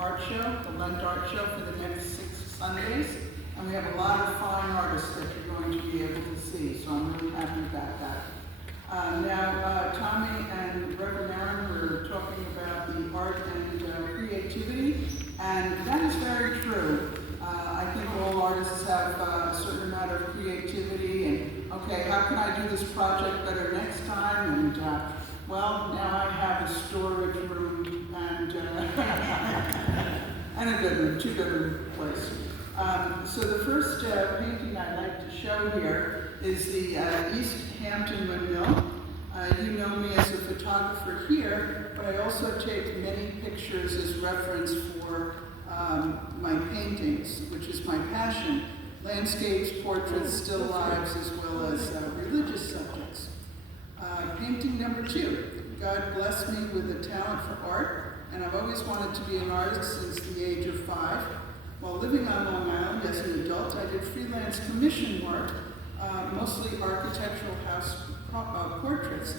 art show, the Lent art show for the next 6 Sundays. And we have a lot of fine artists that you're going to be able to see, so I'm really happy about that. Now, Tommy and Reverend Aaron were talking about the art and creativity, and that is very true. I think all artists have a certain amount of creativity, and okay, how can I do this project better next time? And well, now I have a storage room and and a bedroom, 2-bedroom place. So the first painting I'd like to show here is the East Hampton Windmill. You know me as a photographer here, but I also take many pictures as reference for my paintings, which is my passion. Landscapes, portraits, still lives, as well as religious subjects. Painting number 2. God blessed me with a talent for art, and I've always wanted to be an artist since the age of 5. While living on Long Island as an adult, I did freelance commission work, mostly architectural house portraits.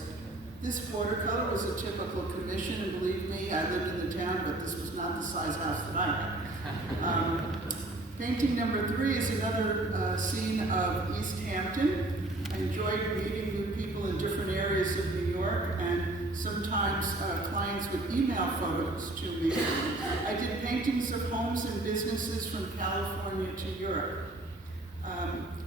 This watercolor was a typical commission, and believe me, I lived in the town, but this was not the size house that I had. Painting number 3 is another scene of East Hampton. I enjoyed meeting new people in different areas of New York, and sometimes clients would email photos to me. I did paintings of homes and businesses from California to Europe.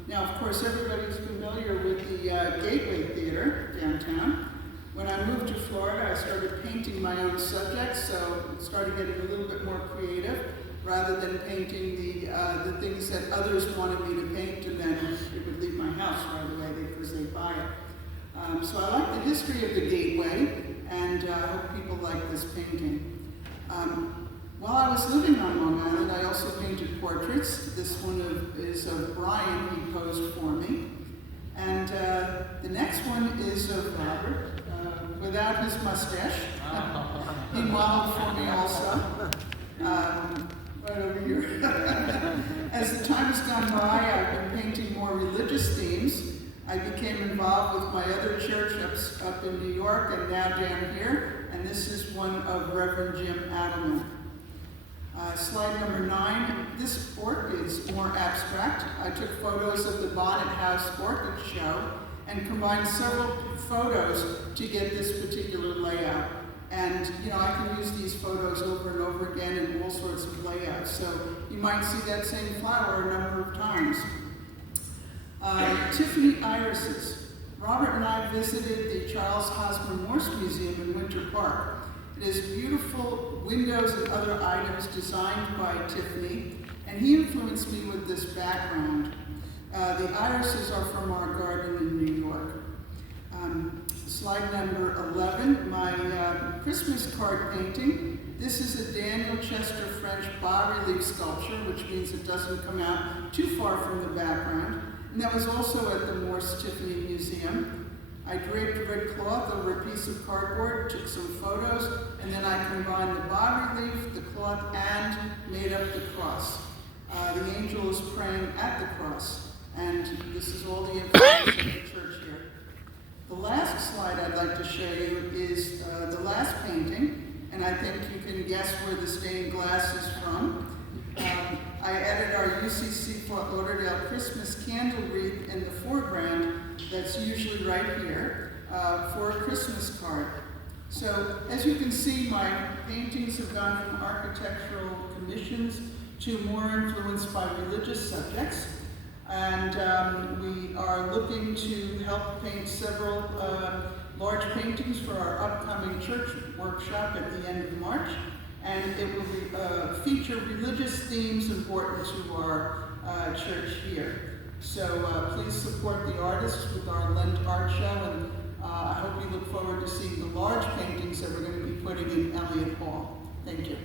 Now, of course, everybody's familiar with the Gateway Theater downtown. When I moved to Florida, I started painting my own subjects, so it started getting a little bit more creative, rather than painting the things that others wanted me to paint, and then it would leave my house right away because they buy it. So I like the history of the Gateway, and I hope people like this painting. While I was living on Long Island, I also painted portraits. This one is of Brian, he posed for me. And the next one is of Robert, without his mustache. He modeled for me also. Right over here. As the time has gone by, I've been painting more religious themes. I became involved with my other church up in New York and now down here, and this is one of Reverend Jim Adelman. Slide number 9. This orchid is more abstract. I took photos of the Bonnet House Orchid Show and combined several photos to get this particular layout. And, you know, I can use these photos over and over again in all sorts of layouts. So you might see that same flower a number of times. Tiffany irises. Robert and I visited the Charles Hosmer Morse Museum in Winter Park. It has beautiful windows and other items designed by Tiffany, and he influenced me with this background. The irises are from our garden in New York. Slide number 11, my Christmas card painting. This is a Daniel Chester French bas-relief sculpture, which means it doesn't come out too far from the background. And that was also at the Morse Tiffany Museum. I draped red cloth over a piece of cardboard, took some photos, and then I combined the bas-relief, the cloth, and made up the cross. The angel is praying at the cross, and this is all the information of the church here. The last slide I'd like to show you is the last painting, and I think you can guess where the stained glass is from. I added our UCC Fort Lauderdale Christmas candle wreath in the foreground that's usually right here for a Christmas card. So as you can see, my paintings have gone from architectural commissions to more influenced by religious subjects. And we are looking to help paint several large paintings for our upcoming church workshop at the end of March. And it will feature religious themes important to our church here. So please support the artists with our Lent art show, and I hope you look forward to seeing the large paintings that we're going to be putting in Elliott Hall. Thank you.